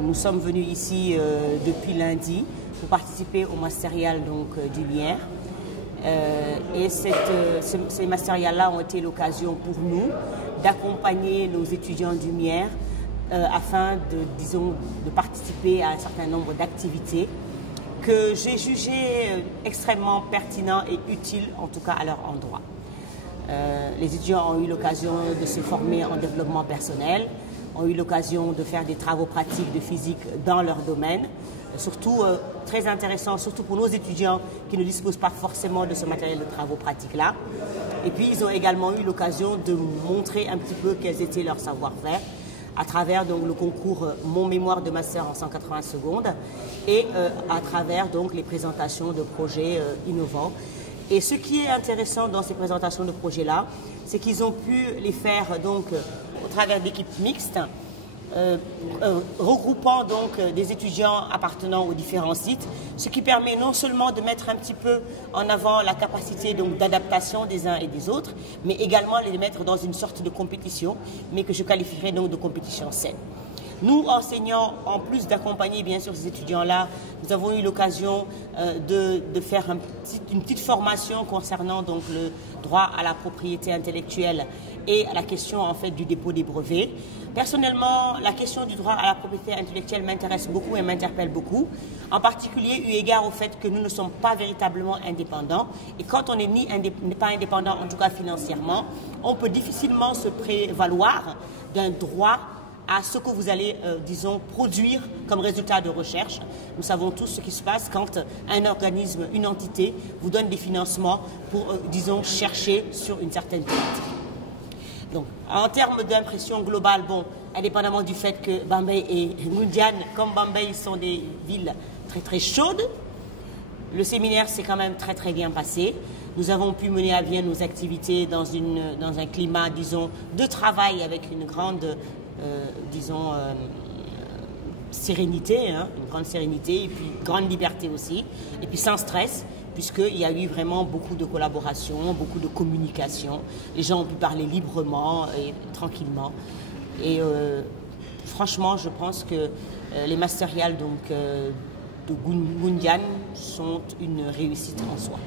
Nous sommes venus ici depuis lundi pour participer au Masterial du Lumière. Et ces Masterials-là ont été l'occasion pour nous d'accompagner nos étudiants du Lumière afin de participer à un certain nombre d'activités que j'ai jugées extrêmement pertinents et utiles, en tout cas à leur endroit. Les étudiants ont eu l'occasion de se former en développement personnel, ont eu l'occasion de faire des travaux pratiques de physique dans leur domaine, surtout très intéressant, surtout pour nos étudiants qui ne disposent pas forcément de ce matériel de travaux pratiques-là. Et puis ils ont également eu l'occasion de montrer un petit peu quels étaient leurs savoir-faire à travers le concours Mon mémoire de master en 180 secondes et à travers les présentations de projets innovants. Et ce qui est intéressant dans ces présentations de projets-là, c'est qu'ils ont pu les faire au travers d'équipes mixtes, regroupant des étudiants appartenant aux différents sites, ce qui permet non seulement de mettre un petit peu en avant la capacité d'adaptation des uns et des autres, mais également les mettre dans une sorte de compétition, mais que je qualifierais de compétition saine. Nous, enseignants, en plus d'accompagner bien sûr ces étudiants-là, nous avons eu l'occasion de faire une petite formation concernant le droit à la propriété intellectuelle et à la question en fait du dépôt des brevets. Personnellement, la question du droit à la propriété intellectuelle m'intéresse beaucoup et m'interpelle beaucoup, en particulier eu égard au fait que nous ne sommes pas véritablement indépendants. Et quand on n'est pas indépendant, en tout cas financièrement, on peut difficilement se prévaloir d'un droit à ce que vous allez, produire comme résultat de recherche. Nous savons tous ce qui se passe quand un organisme, une entité, vous donne des financements pour, chercher sur une certaine thématique. Donc, en termes d'impression globale, indépendamment du fait que Bambey et Ngoundiane, comme Bambey, sont des villes très très chaudes, le séminaire s'est quand même très très bien passé. Nous avons pu mener à bien nos activités dans un climat, de travail avec une grande sérénité, une grande sérénité et puis grande liberté aussi, et puis sans stress, puisqu'il y a eu vraiment beaucoup de collaboration, beaucoup de communication. Les gens ont pu parler librement et tranquillement. Et franchement, je pense que les Masterials de Ngoundiane sont une réussite en soi.